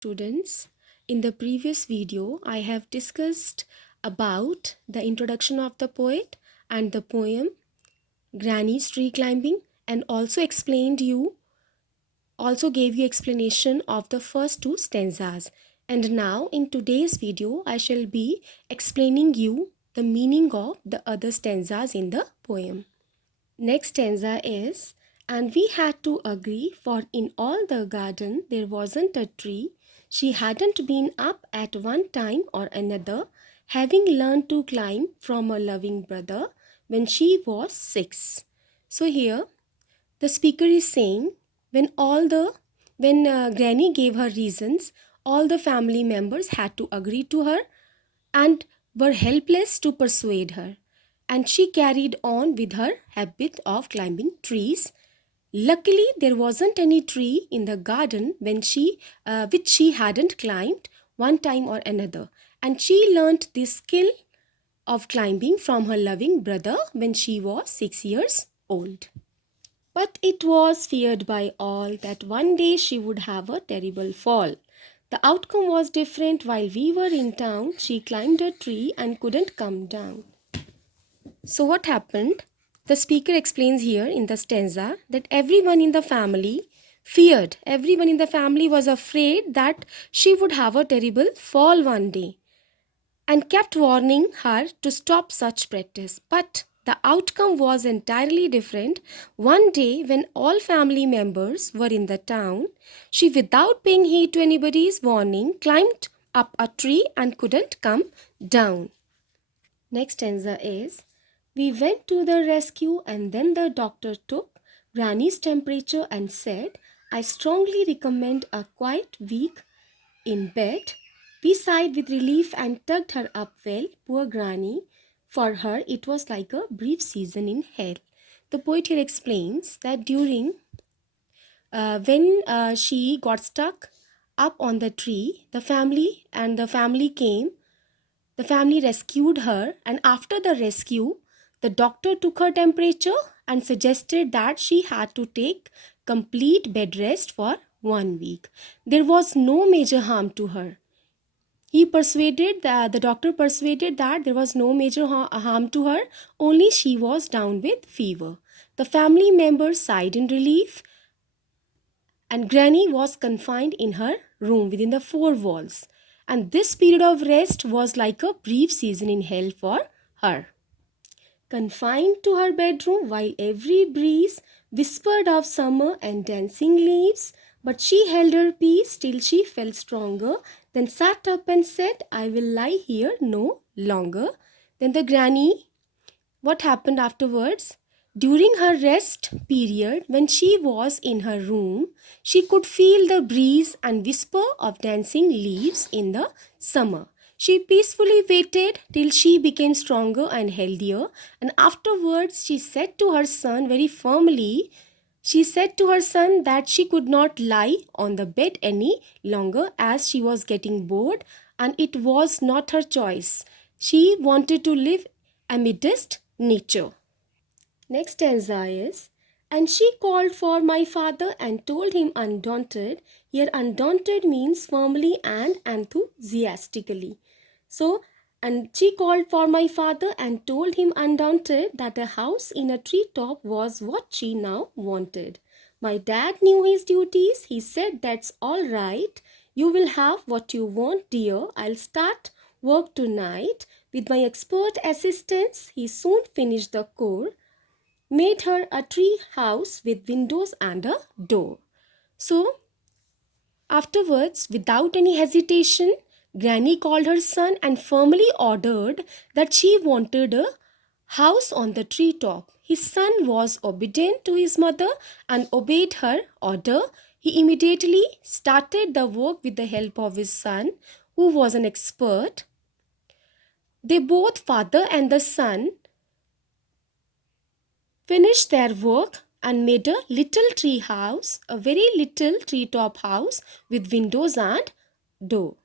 Students, in the previous video, I have discussed about the introduction of the poet and the poem Granny's Tree Climbing, and also gave you explanation of the first two stanzas. And now in today's video, I shall be explaining you the meaning of the other stanzas in the poem. Next stanza is, and we had to agree, for in all the garden there wasn't a tree she hadn't been up at one time or another, having learned to climb from a loving brother when she was 6. So here the speaker is saying, when Granny gave her reasons, all the family members had to agree to her and were helpless to persuade her, and she carried on with her habit of climbing trees. Luckily, there wasn't any tree in the garden which she hadn't climbed one time or another, and she learnt this skill of climbing from her loving brother when she was 6 years old. But it was feared by all that one day she would have a terrible fall. The outcome was different. While we were in town, she climbed a tree and couldn't come down. So, what happened? The speaker explains here in the stanza that everyone in the family feared, everyone in the family was afraid that she would have a terrible fall one day and kept warning her to stop such practice. But the outcome was entirely different. One day, when all family members were in the town, she, without paying heed to anybody's warning, climbed up a tree and couldn't come down. Next stanza is, we went to the rescue and then the doctor took Granny's temperature and said, I strongly recommend a quiet week in bed. We sighed with relief and tucked her up well. Poor Granny. For her, it was like a brief season in hell. The poet here explains that when she got stuck up on the tree, the family came. The family rescued her, and after the rescue, the doctor took her temperature and suggested that she had to take complete bed rest for 1 week. There was no major harm to her. The doctor persuaded that there was no major harm to her, only she was down with fever. The family members sighed in relief, and Granny was confined in her room within the four walls. And this period of rest was like a brief season in hell for her. Confined to her bedroom while every breeze whispered of summer and dancing leaves, but she held her peace till she felt stronger, then sat up and said, I will lie here no longer. Then the granny, what happened afterwards? During her rest period, when she was in her room, she could feel the breeze and whisper of dancing leaves in the summer. She peacefully waited till she became stronger and healthier, and afterwards she said to her son very firmly, she said to her son that she could not lie on the bed any longer as she was getting bored, and it was not her choice. She wanted to live amidst nature. Next stanza is, and she called for my father and told him undaunted. Here undaunted means firmly and enthusiastically. So, and she called for my father and told him undaunted that a house in a treetop was what she now wanted. My dad knew his duties. He said, that's all right. You will have what you want, dear. I'll start work tonight. With my expert assistance, he soon finished the core, made her a tree house with windows and a door. So, afterwards, without any hesitation, Granny called her son and firmly ordered that she wanted a house on the treetop. His son was obedient to his mother and obeyed her order. He immediately started the work with the help of his son, who was an expert. They both, father and the son, finished their work and made a little tree house, a very little treetop house with windows and door.